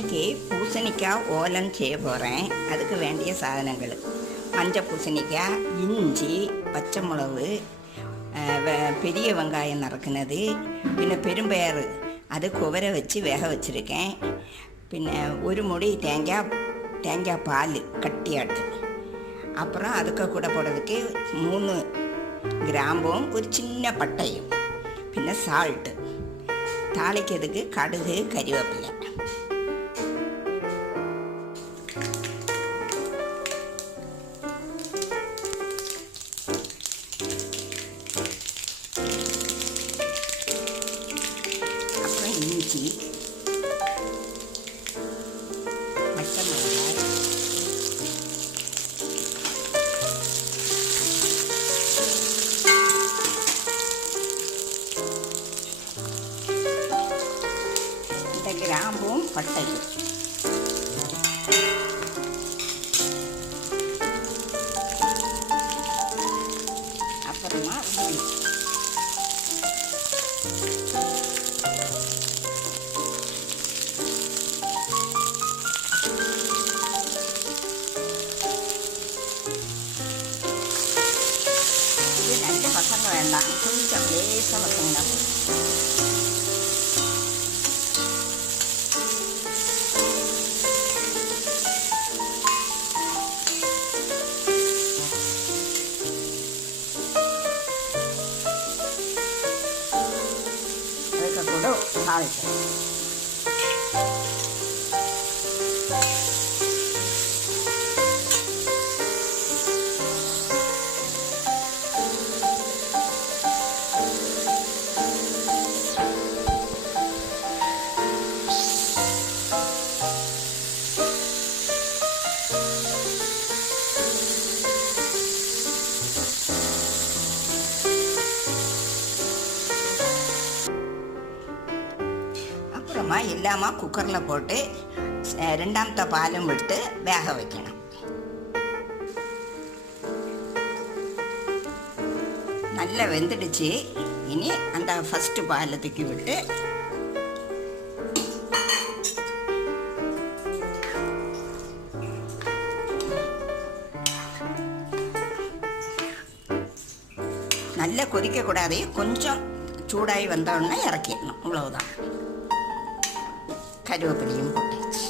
இன்றைக்கி பூசணிக்காய் ஓலன் செய்ய போகிறேன். அதுக்கு வேண்டிய சாதனங்கள்: மஞ்சள் பூசணிக்காய், இஞ்சி, பச்சை மிளகு, பெரிய வெங்காயம் நறுக்குனது, பின்ன பெரும்பயறு அது குவரை வச்சு வேக வச்சுருக்கேன். பின்ன ஒரு முடி தேங்காய் பால் கட்டியாட்டு. அப்புறம் அதுக்கு கூட போடுறதுக்கு 3 கிராம்பும் ஒரு சின்ன பட்டையும், பின்ன சால்ட்டு, தாளிக்கிறதுக்கு கடுகு, கறிவேப்பிலை. அப்புறம் இஞ்சி, பச்சை மிளகாய், இந்த கிராம்பும் பட்டையும், அப்புறமா உள்ளி, இது நல்ல வசங்க வேண்டாம், கொஞ்சம் லேசாக வசங்கினா அதுக்கு கூட சால்ட்டு. அப்புறமா இல்லாமல் குக்கரில் போட்டு 2ஆம் பாலும் விட்டு வேக வைக்கணும். நல்லா வெந்துடுச்சு. இனி அந்த ஃபஸ்ட்டு பாலை தூக்கி விட்டு நல்லா கொதிக்கக்கூடாது, கொஞ்சம் சூடாகி வந்தோடனே இறக்கிடணும். அவ்வளவுதான். கருவேப்பிலையும் போட்டாச்சு.